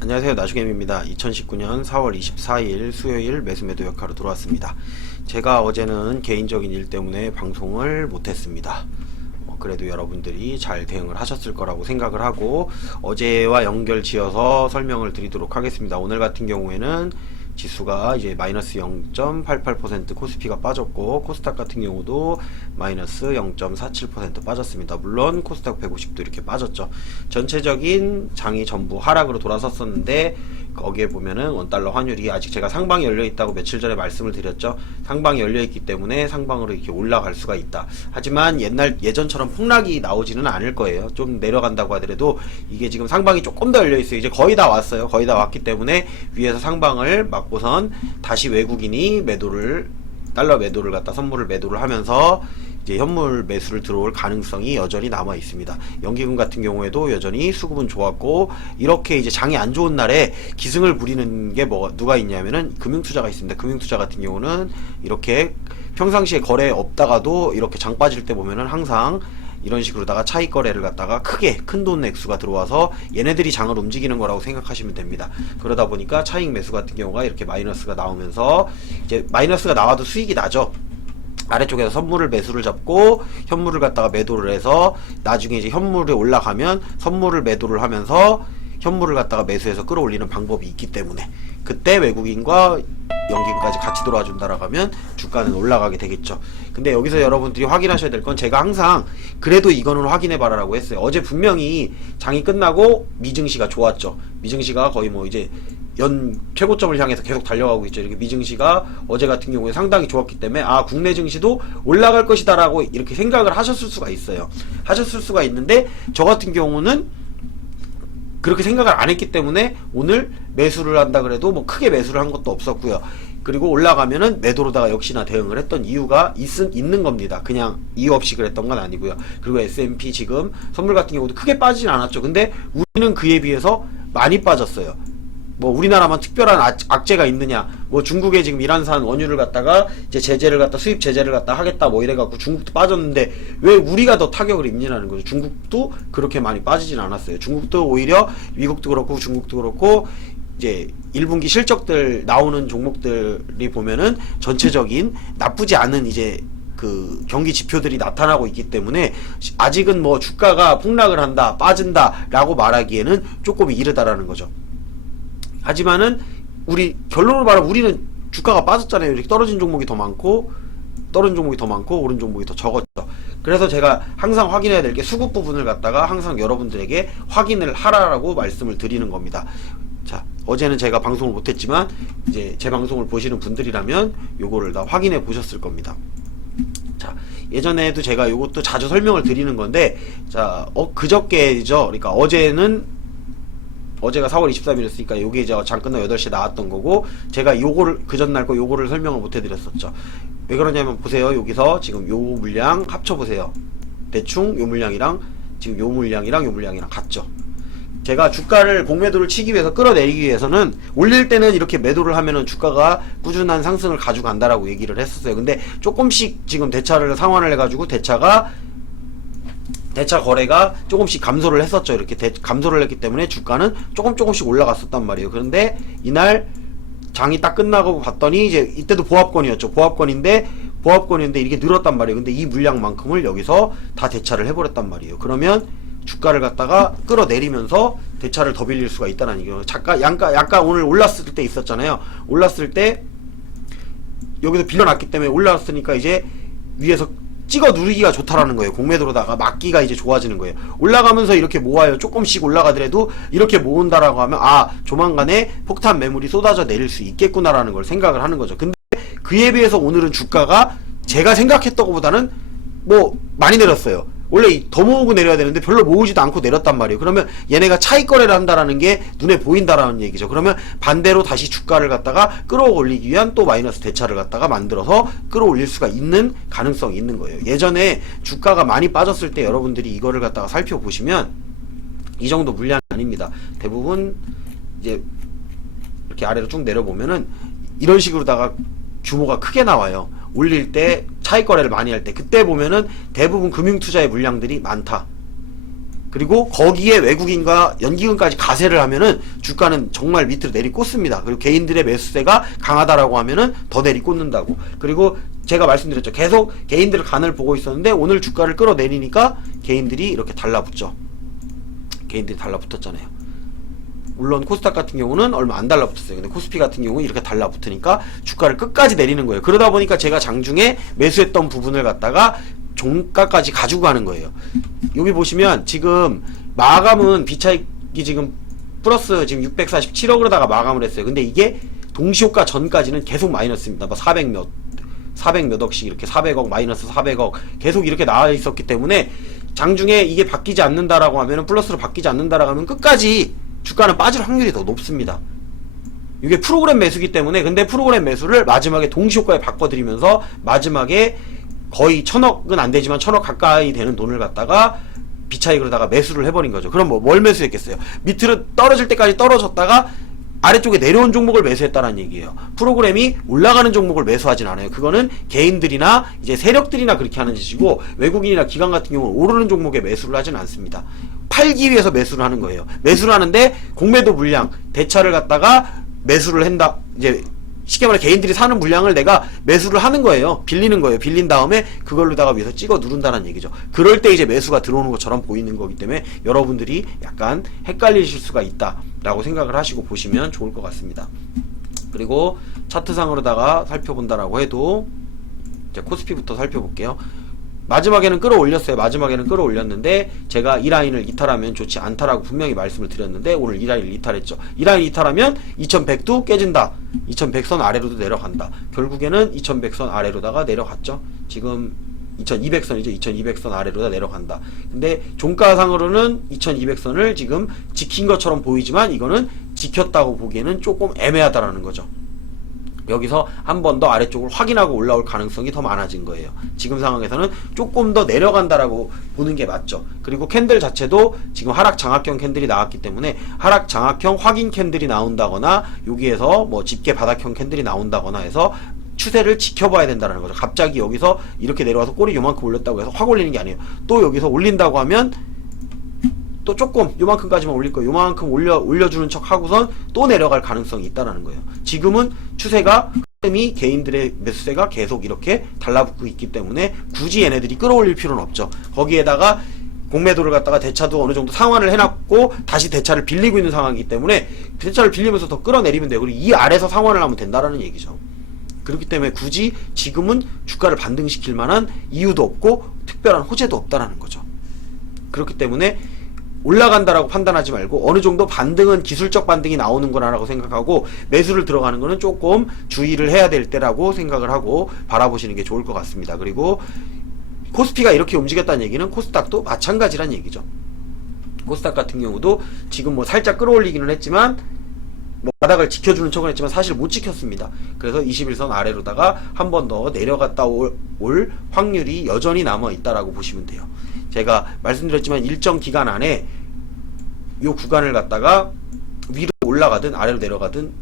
안녕하세요, 나주겜입니다. 2019년 4월 24일 수요일 매수매도 역하로 들어왔습니다. 제가 어제는 개인적인 일 때문에 방송을 못했습니다. 그래도 여러분들이 잘 대응을 하셨을 거라고 생각을 하고 어제와 연결 지어서 설명을 드리도록 하겠습니다. 오늘 같은 경우에는 지수가 이제 마이너스 0.88% 코스피가 빠졌고 코스닥 같은 경우도 마이너스 0.47% 빠졌습니다. 물론 코스닥 150도 이렇게 빠졌죠. 전체적인 장이 전부 하락으로 돌아섰었는데 거기에 보면은 원달러 환율이 아직 제가 상방이 열려있다고 며칠 전에 말씀을 드렸죠. 상방이 열려있기 때문에 상방으로 이렇게 올라갈 수가 있다. 하지만 예전처럼 폭락이 나오지는 않을 거예요. 좀 내려간다고 하더라도 이게 지금 상방이 조금 더 열려있어요. 이제 거의 다 왔어요. 거의 다 왔기 때문에 위에서 상방을 막고선 다시 외국인이 달러 매도를 갖다 선물을 매도를 하면서 이제 현물 매수를 들어올 가능성이 여전히 남아 있습니다. 연기금 같은 경우에도 여전히 수급은 좋았고 이렇게 이제 장이 안 좋은 날에 기승을 부리는 게 누가 있냐면은 금융투자가 있습니다. 금융투자 같은 경우는 이렇게 평상시에 거래 없다가도 이렇게 장 빠질 때 보면은 항상 이런 식으로다가 차익 거래를 갖다가 크게 큰 돈 액수가 들어와서 얘네들이 장을 움직이는 거라고 생각하시면 됩니다. 그러다 보니까 차익 매수 같은 경우가 이렇게 마이너스가 나오면서 이제 마이너스가 나와도 수익이 나죠. 아래쪽에서 선물을 매수를 잡고 현물을 갖다가 매도를 해서 나중에 이제 현물이 올라가면 선물을 매도를 하면서 현물을 갖다가 매수해서 끌어올리는 방법이 있기 때문에 그때 외국인과 연기금까지 같이 돌아와 준다라고 하면 주가는 올라가게 되겠죠. 근데 여기서 여러분들이 확인하셔야 될 건 제가 항상 그래도 이거는 확인해 봐라라고 했어요. 어제 분명히 장이 끝나고 미증시가 좋았죠. 미증시가 거의 뭐 이제 연 최고점을 향해서 계속 달려가고 있죠. 이렇게 미증시가 어제 같은 경우에 상당히 좋았기 때문에 국내 증시도 올라갈 것이다 라고 이렇게 생각을 하셨을 수가 있어요. 하셨을 수가 있는데 저 같은 경우는 그렇게 생각을 안 했기 때문에 오늘 매수를 한다 그래도 뭐 크게 매수를 한 것도 없었고요. 그리고 올라가면은 매도로다가 역시나 대응을 했던 이유가 있는 겁니다. 그냥 이유 없이 그랬던 건 아니고요. 그리고 S&P 지금 선물 같은 경우도 크게 빠지진 않았죠. 근데 우리는 그에 비해서 많이 빠졌어요. 뭐 우리나라만 특별한 악재가 있느냐, 뭐 중국에 지금 이란산 원유를 갖다가 이제 수입 제재를 갖다 하겠다 뭐 이래갖고 중국도 빠졌는데 왜 우리가 더 타격을 입냐는 거죠. 중국도 그렇게 많이 빠지진 않았어요. 중국도 오히려 미국도 그렇고 중국도 그렇고 이제 1분기 실적들 나오는 종목들이 보면은 전체적인 나쁘지 않은 이제 그 경기 지표들이 나타나고 있기 때문에 아직은 뭐 주가가 폭락을 한다, 빠진다 라고 말하기에는 조금 이르다라는 거죠. 하지만은 결론을 말하면 우리는 주가가 빠졌잖아요. 이렇게 떨어진 종목이 더 많고 오른 종목이 더 적었죠. 그래서 제가 항상 확인해야 될 게 수급 부분을 갖다가 항상 여러분들에게 확인을 하라라고 말씀을 드리는 겁니다. 자, 어제는 제가 방송을 못했지만 이제 제 방송을 보시는 분들이라면 요거를 다 확인해 보셨을 겁니다. 자, 예전에도 제가 요것도 자주 설명을 드리는 건데, 자, 그저께죠. 그러니까 어제가 4월 23일이었으니까 요게 이제 장 끝나고 8시에 나왔던 거고, 제가 요거를 그 전날 거 요거를 설명을 못 해드렸었죠. 왜 그러냐면 보세요. 여기서 지금 요 물량 합쳐보세요. 대충 요 물량이랑 지금 요 물량이랑 같죠. 제가 주가를 공매도를 치기 위해서 끌어내리기 위해서는 올릴 때는 이렇게 매도를 하면은 주가가 꾸준한 상승을 가져간다라고 얘기를 했었어요. 근데 조금씩 지금 상환을 해가지고 대차 거래가 조금씩 감소를 했었죠. 이렇게 감소를 했기 때문에 주가는 조금씩 올라갔었단 말이에요. 그런데 이날 장이 딱 끝나고 봤더니 이제 이때도 보합권이었죠. 보합권인데 이게 늘었단 말이에요. 근데 이 물량만큼을 여기서 다 대차를 해버렸단 말이에요. 그러면 주가를 갖다가 끌어내리면서 대차를 더 빌릴 수가 있다는 얘기예요. 약간 오늘 올랐을 때 있었잖아요. 올랐을 때 여기서 빌려놨기 때문에 올랐으니까 이제 위에서 찍어 누르기가 좋다라는 거예요. 공매도로다가 막기가 이제 좋아지는 거예요. 올라가면서 이렇게 모아요. 조금씩 올라가더라도 이렇게 모은다라고 하면 조만간에 폭탄 매물이 쏟아져 내릴 수 있겠구나라는 걸 생각을 하는 거죠. 근데 그에 비해서 오늘은 주가가 제가 생각했던 것보다는 뭐 많이 내렸어요. 원래 더 모으고 내려야 되는데 별로 모으지도 않고 내렸단 말이에요. 그러면 얘네가 차익 거래를 한다라는 게 눈에 보인다라는 얘기죠. 그러면 반대로 다시 주가를 갖다가 끌어올리기 위한 또 마이너스 대차를 갖다가 만들어서 끌어올릴 수가 있는 가능성이 있는 거예요. 예전에 주가가 많이 빠졌을 때 여러분들이 이거를 갖다가 살펴보시면 이 정도 물량이 아닙니다. 대부분 이제 이렇게 아래로 쭉 내려보면은 이런 식으로다가 규모가 크게 나와요. 올릴 때 차익 거래를 많이 할 때 그때 보면은 대부분 금융투자의 물량들이 많다. 그리고 거기에 외국인과 연기금까지 가세를 하면은 주가는 정말 밑으로 내리꽂습니다. 그리고 개인들의 매수세가 강하다라고 하면은 더 내리꽂는다고. 그리고 제가 말씀드렸죠. 계속 개인들 간을 보고 있었는데 오늘 주가를 끌어내리니까 개인들이 이렇게 달라붙죠. 개인들이 달라붙었잖아요. 물론 코스닥 같은 경우는 얼마 안 달라붙었어요. 근데 코스피 같은 경우는 이렇게 달라붙으니까 주가를 끝까지 내리는 거예요. 그러다 보니까 제가 장중에 매수했던 부분을 갖다가 종가까지 가지고 가는 거예요. 여기 보시면 지금 마감은 비차익이 지금 플러스 지금 647억으로다가 마감을 했어요. 근데 이게 동시효과 전까지는 계속 마이너스입니다. 뭐 400 몇 억씩 이렇게 400억 마이너스 400억 계속 이렇게 나와 있었기 때문에 장중에 이게 바뀌지 않는다라고 하면은 플러스로 바뀌지 않는다라고 하면 끝까지 주가는 빠질 확률이 더 높습니다. 이게 프로그램 매수기 때문에. 근데 프로그램 매수를 마지막에 동시효과에 바꿔드리면서 마지막에 거의 1000억은 안 되지만 1000억 가까이 되는 돈을 갖다가 비차익으로다가 매수를 해버린 거죠. 그럼 뭘 매수했겠어요? 밑으로 떨어질 때까지 떨어졌다가 아래쪽에 내려온 종목을 매수했다는 얘기예요. 프로그램이 올라가는 종목을 매수하진 않아요. 그거는 개인들이나 이제 세력들이나 그렇게 하는 짓이고, 외국인이나 기관 같은 경우는 오르는 종목에 매수를 하진 않습니다. 팔기 위해서 매수를 하는 거예요. 매수를 하는데 공매도 물량 대차를 갖다가 매수를 한다. 이제 쉽게 말해 개인들이 사는 물량을 내가 매수를 하는 거예요. 빌리는 거예요. 빌린 다음에 그걸로다가 위에서 찍어 누른다는 얘기죠. 그럴 때 이제 매수가 들어오는 것처럼 보이는 거기 때문에 여러분들이 약간 헷갈리실 수가 있다라고 생각을 하시고 보시면 좋을 것 같습니다. 그리고 차트상으로다가 살펴본다라고 해도 이제 코스피부터 살펴볼게요. 마지막에는 끌어올렸어요. 마지막에는 끌어올렸는데 제가 이 라인을 이탈하면 좋지 않다라고 분명히 말씀을 드렸는데 오늘 이 라인을 이탈했죠. 이 라인 이탈하면 2100도 깨진다. 2100선 아래로도 내려간다. 결국에는 2100선 아래로다가 내려갔죠. 지금 2200선이죠. 2200선 아래로다 내려간다. 근데 종가상으로는 2200선을 지금 지킨 것처럼 보이지만 이거는 지켰다고 보기에는 조금 애매하다라는 거죠. 여기서 한 번 더 아래쪽을 확인하고 올라올 가능성이 더 많아진 거예요. 지금 상황에서는 조금 더 내려간다라고 보는 게 맞죠. 그리고 캔들 자체도 지금 하락 장악형 캔들이 나왔기 때문에 하락 장악형 확인 캔들이 나온다거나 여기에서 뭐 집게 바닥형 캔들이 나온다거나 해서 추세를 지켜봐야 된다는 거죠. 갑자기 여기서 이렇게 내려와서 꼬리 요만큼 올렸다고 해서 확 올리는 게 아니에요. 또 여기서 올린다고 하면 또 조금 요만큼까지만 올릴 거예요. 요만큼 올려주는 척 하고선 또 내려갈 가능성이 있다라는 거예요. 지금은 추세가 흐름이 개인들의 매수세가 계속 이렇게 달라붙고 있기 때문에 굳이 얘네들이 끌어올릴 필요는 없죠. 거기에다가 공매도를 갖다가 대차도 어느 정도 상환을 해놨고 다시 대차를 빌리고 있는 상황이기 때문에 대차를 빌리면서 더 끌어내리면 돼요. 그리고 이 아래서 상환을 하면 된다라는 얘기죠. 그렇기 때문에 굳이 지금은 주가를 반등시킬 만한 이유도 없고 특별한 호재도 없다라는 거죠. 그렇기 때문에 올라간다라고 판단하지 말고 어느 정도 반등은 기술적 반등이 나오는 거라고 생각하고 매수를 들어가는 거는 조금 주의를 해야 될 때라고 생각을 하고 바라보시는 게 좋을 것 같습니다. 그리고 코스피가 이렇게 움직였다는 얘기는 코스닥도 마찬가지란 얘기죠. 코스닥 같은 경우도 지금 뭐 살짝 끌어올리기는 했지만 뭐 바닥을 지켜주는 척은 했지만 사실 못 지켰습니다. 그래서 21선 아래로다가 한 번 더 내려갔다 올 확률이 여전히 남아 있다라고 보시면 돼요. 제가 말씀드렸지만 일정 기간 안에 이 구간을 갖다가 위로 올라가든 아래로 내려가든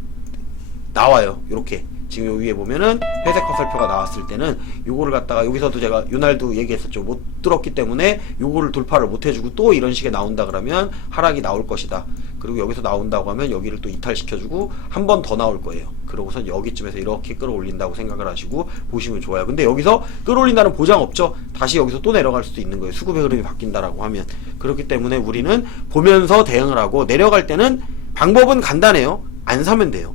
나와요. 이렇게 지금 요 위에 보면은 회색 화살표가 나왔을 때는 요거를 갖다가 여기서도 제가 요날도 얘기했었죠. 못 들었기 때문에 요거를 돌파를 못 해주고 또 이런 식의 나온다 그러면 하락이 나올 것이다. 그리고 여기서 나온다고 하면 여기를 또 이탈시켜주고 한 번 더 나올 거예요. 그러고선 여기쯤에서 이렇게 끌어올린다고 생각을 하시고 보시면 좋아요. 근데 여기서 끌어올린다는 보장 없죠. 다시 여기서 또 내려갈 수도 있는 거예요. 수급의 흐름이 바뀐다라고 하면. 그렇기 때문에 우리는 보면서 대응을 하고 내려갈 때는 방법은 간단해요. 안 사면 돼요.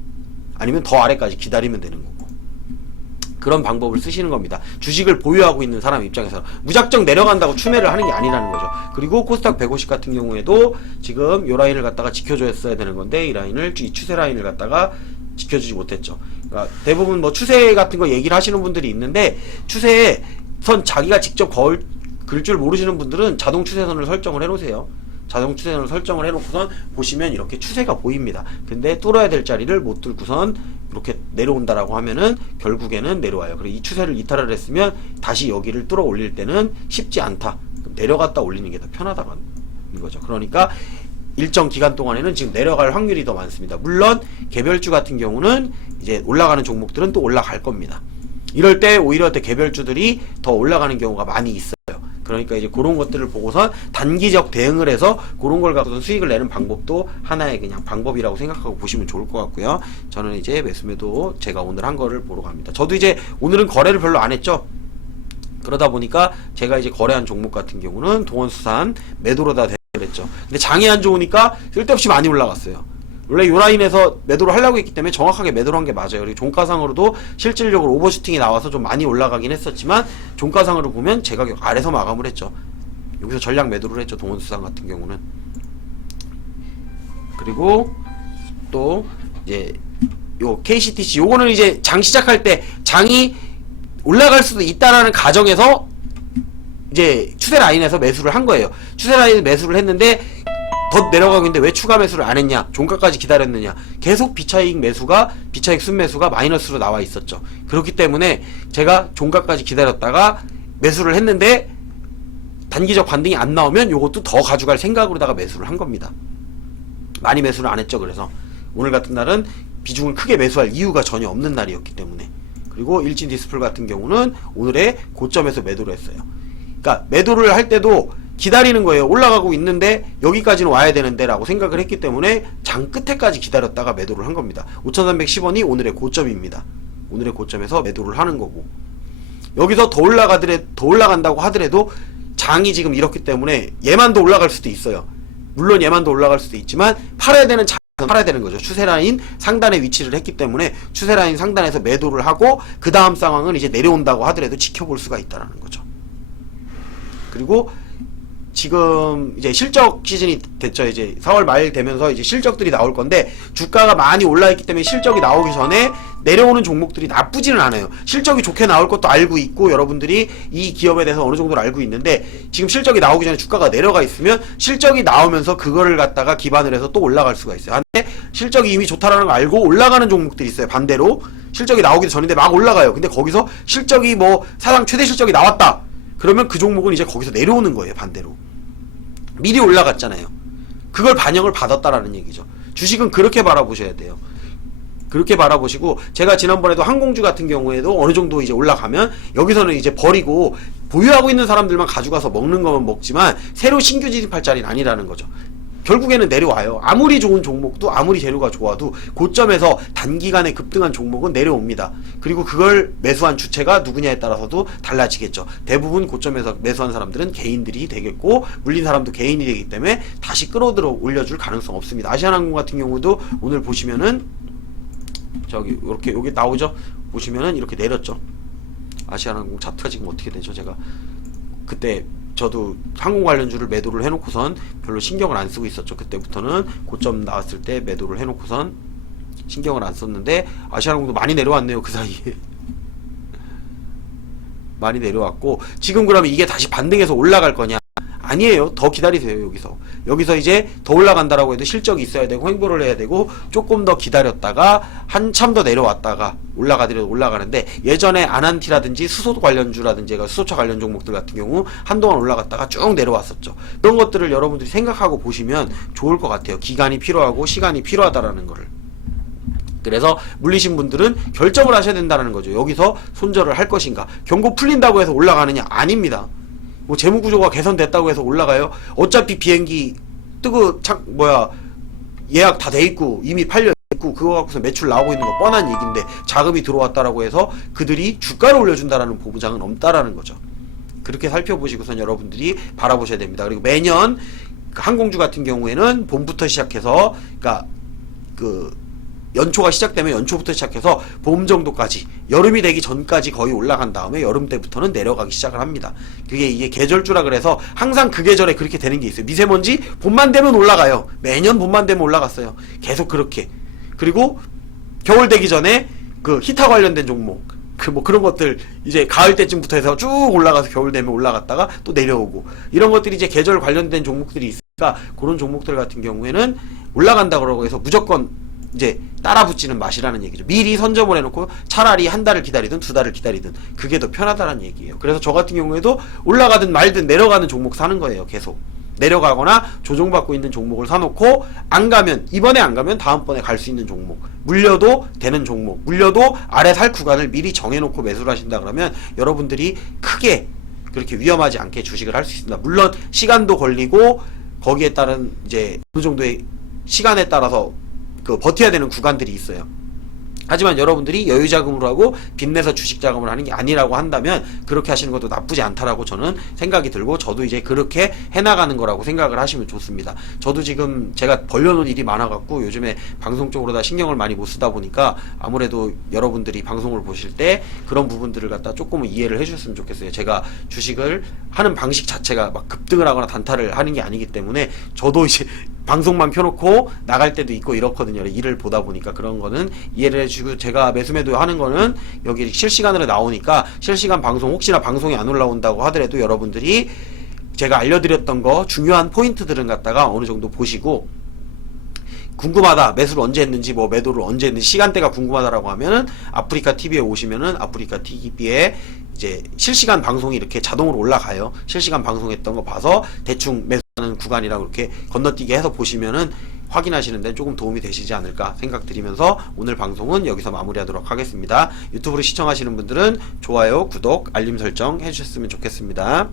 아니면 더 아래까지 기다리면 되는 거고. 그런 방법을 쓰시는 겁니다. 주식을 보유하고 있는 사람 입장에서 무작정 내려간다고 추매를 하는 게 아니라는 거죠. 그리고 코스닥 150 같은 경우에도 지금 이 라인을 갖다가 지켜줘야 되는 건데 이 라인을, 이 추세 라인을 갖다가 지켜주지 못했죠. 그러니까 대부분 뭐 추세 같은 거 얘기를 하시는 분들이 있는데 추세선 자기가 직접 글 줄 모르시는 분들은 자동 추세선을 설정을 해놓으세요. 자동 추세선을 설정을 해놓고선 보시면 이렇게 추세가 보입니다. 근데 뚫어야 될 자리를 못 뚫고선 이렇게 내려온다라고 하면은 결국에는 내려와요. 그리고 이 추세를 이탈을 했으면 다시 여기를 뚫어 올릴 때는 쉽지 않다. 그럼 내려갔다 올리는 게 더 편하다는 거죠. 그러니까 일정 기간 동안에는 지금 내려갈 확률이 더 많습니다. 물론 개별주 같은 경우는 이제 올라가는 종목들은 또 올라갈 겁니다. 이럴 때 오히려 개별주들이 더 올라가는 경우가 많이 있어요. 그러니까 이제 그런 것들을 보고선 단기적 대응을 해서 그런 걸 갖고선 수익을 내는 방법도 하나의 그냥 방법이라고 생각하고 보시면 좋을 것 같고요. 저는 이제 매수매도 제가 오늘 한 거를 보러 갑니다. 저도 이제 오늘은 거래를 별로 안 했죠. 그러다 보니까 제가 이제 거래한 종목 같은 경우는 동원수산 매도로 다 됐죠. 근데 장이 안 좋으니까 쓸데없이 많이 올라갔어요. 원래 요 라인에서 매도를 하려고 했기 때문에 정확하게 매도를 한 게 맞아요. 그리고 종가상으로도 실질적으로 오버슈팅이 나와서 좀 많이 올라가긴 했었지만 종가상으로 보면 제 가격 아래서 마감을 했죠. 여기서 전량 매도를 했죠. 동원수산 같은 경우는. 그리고 또 이제 요 KCTC 요거는 이제 장 시작할 때 장이 올라갈 수도 있다라는 가정에서 이제 추세 라인에서 매수를 한 거예요. 추세 라인에서 매수를 했는데 더 내려가고 있는데 왜 추가 매수를 안 했냐, 종가까지 기다렸느냐, 계속 비차익 순매수가 마이너스로 나와 있었죠. 그렇기 때문에 제가 종가까지 기다렸다가 매수를 했는데 단기적 반등이 안 나오면 요것도 더 가져갈 생각으로다가 매수를 한 겁니다. 많이 매수를 안 했죠. 그래서 오늘 같은 날은 비중을 크게 매수할 이유가 전혀 없는 날이었기 때문에. 그리고 일진 디스플 같은 경우는 오늘의 고점에서 매도를 했어요. 그러니까 매도를 할 때도 기다리는 거예요. 올라가고 있는데 여기까지는 와야 되는데 라고 생각을 했기 때문에 장 끝에까지 기다렸다가 매도를 한 겁니다. 5,310원이 오늘의 고점입니다. 오늘의 고점에서 매도를 하는 거고, 여기서 더 올라간다고 하더라도 장이 지금 이렇기 때문에 얘만 더 올라갈 수도 있어요. 물론 얘만 더 올라갈 수도 있지만 팔아야 되는 장은 팔아야 되는 거죠. 추세라인 상단에 위치를 했기 때문에 추세라인 상단에서 매도를 하고 그 다음 상황은 이제 내려온다고 하더라도 지켜볼 수가 있다는 거죠. 그리고 지금 이제 실적 시즌이 됐죠. 이제 4월 말 되면서 이제 실적들이 나올 건데 주가가 많이 올라있기 때문에 실적이 나오기 전에 내려오는 종목들이 나쁘지는 않아요. 실적이 좋게 나올 것도 알고 있고 여러분들이 이 기업에 대해서 어느 정도로 알고 있는데 지금 실적이 나오기 전에 주가가 내려가 있으면 실적이 나오면서 그거를 갖다가 기반을 해서 또 올라갈 수가 있어요. 근데 실적이 이미 좋다라는 거 알고 올라가는 종목들이 있어요. 반대로 실적이 나오기도 전인데 막 올라가요. 근데 거기서 실적이 뭐 사상 최대 실적이 나왔다. 그러면 그 종목은 이제 거기서 내려오는 거예요. 반대로 미리 올라갔잖아요. 그걸 반영을 받았다라는 얘기죠. 주식은 그렇게 바라보셔야 돼요. 그렇게 바라보시고, 제가 지난번에도 항공주 같은 경우에도 어느 정도 이제 올라가면 여기서는 이제 버리고 보유하고 있는 사람들만 가져가서 먹는 거면 먹지만 새로 신규 진입할 자리는 아니라는 거죠. 결국에는 내려와요. 아무리 좋은 종목도 아무리 재료가 좋아도 고점에서 단기간에 급등한 종목은 내려옵니다. 그리고 그걸 매수한 주체가 누구냐에 따라서도 달라지겠죠. 대부분 고점에서 매수한 사람들은 개인들이 되겠고 물린 사람도 개인이 되기 때문에 다시 끌어들어 올려줄 가능성 없습니다. 아시아나항공 같은 경우도 오늘 보시면은 저기 이렇게 여기 나오죠. 보시면은 이렇게 내렸죠. 아시아나항공 차트가 지금 어떻게 되죠? 제가 그때 저도 항공 관련주를 매도를 해놓고선 별로 신경을 안 쓰고 있었죠. 그때부터는 고점 나왔을 때 매도를 해놓고선 신경을 안 썼는데 아시아나항공도 많이 내려왔네요. 그 사이에 많이 내려왔고, 지금 그러면 이게 다시 반등해서 올라갈 거냐? 아니에요. 더 기다리세요. 여기서 이제 더 올라간다라고 해도 실적이 있어야 되고 횡보를 해야 되고 조금 더 기다렸다가 한참 더 내려왔다가 올라가더라도 올라가는데, 예전에 아난티라든지 수소 관련주라든지 수소차 관련 종목들 같은 경우 한동안 올라갔다가 쭉 내려왔었죠. 그런 것들을 여러분들이 생각하고 보시면 좋을 것 같아요. 기간이 필요하고 시간이 필요하다라는 거를. 그래서 물리신 분들은 결정을 하셔야 된다는 거죠. 여기서 손절을 할 것인가. 경고 풀린다고 해서 올라가느냐? 아닙니다. 뭐 재무구조가 개선됐다고 해서 올라가요? 어차피 비행기 예약 다 돼 있고 이미 팔려 있고 그거 갖고서 매출 나오고 있는 거 뻔한 얘기인데 자금이 들어왔다라고 해서 그들이 주가를 올려준다라는 보장은 없다라는 거죠. 그렇게 살펴보시고선 여러분들이 바라보셔야 됩니다. 그리고 매년 항공주 같은 경우에는 봄부터 시작해서 그러니까 연초가 시작되면 연초부터 시작해서 봄 정도까지, 여름이 되기 전까지 거의 올라간 다음에 여름 때부터는 내려가기 시작을 합니다. 이게 계절주라 그래서 항상 그 계절에 그렇게 되는 게 있어요. 미세먼지 봄만 되면 올라가요. 매년 봄만 되면 올라갔어요. 계속 그렇게. 그리고 겨울 되기 전에 히타 관련된 종목 그런 것들 이제 가을 때쯤부터 해서 쭉 올라가서 겨울 되면 올라갔다가 또 내려오고, 이런 것들이 이제 계절 관련된 종목들이 있으니까 그런 종목들 같은 경우에는 올라간다 그러고 해서 무조건 이제 따라붙지는 마시라는 얘기죠. 미리 선점을 해놓고 차라리 한 달을 기다리든 두 달을 기다리든 그게 더 편하다는 얘기예요. 그래서 저 같은 경우에도 올라가든 말든 내려가는 종목 사는 거예요. 계속 내려가거나 조정받고 있는 종목을 사놓고 이번에 안 가면 다음번에 갈 수 있는 종목, 물려도 되는 종목, 물려도 아래 살 구간을 미리 정해놓고 매수를 하신다 그러면 여러분들이 크게 그렇게 위험하지 않게 주식을 할 수 있습니다. 물론 시간도 걸리고 거기에 따른 이제 어느 정도의 시간에 따라서 그 버텨야 되는 구간들이 있어요. 하지만 여러분들이 여유 자금으로 하고 빚내서 주식 자금을 하는 게 아니라고 한다면 그렇게 하시는 것도 나쁘지 않다라고 저는 생각이 들고, 저도 이제 그렇게 해나가는 거라고 생각을 하시면 좋습니다. 저도 지금 제가 벌려놓은 일이 많아갖고 요즘에 방송 쪽으로 다 신경을 많이 못 쓰다 보니까 아무래도 여러분들이 방송을 보실 때 그런 부분들을 갖다 조금은 이해를 해주셨으면 좋겠어요. 제가 주식을 하는 방식 자체가 막 급등을 하거나 단타를 하는 게 아니기 때문에 저도 이제 방송만 켜놓고 나갈 때도 있고 이렇거든요. 일을 보다 보니까 그런 거는 이해를 해주고, 제가 매수매도 하는 거는 여기 실시간으로 나오니까 실시간 방송, 혹시나 방송이 안 올라온다고 하더라도 여러분들이 제가 알려드렸던 거 중요한 포인트들은 갖다가 어느 정도 보시고, 궁금하다, 매수를 언제 했는지, 뭐 매도를 언제 했는지, 시간대가 궁금하다라고 하면은 아프리카 TV에 오시면은 아프리카 TV에 이제 실시간 방송이 이렇게 자동으로 올라가요. 실시간 방송했던 거 봐서 대충 매수하는 구간이라고 이렇게 건너뛰게 해서 보시면은 확인하시는 데 조금 도움이 되시지 않을까 생각드리면서 오늘 방송은 여기서 마무리하도록 하겠습니다. 유튜브로 시청하시는 분들은 좋아요, 구독, 알림 설정 해주셨으면 좋겠습니다.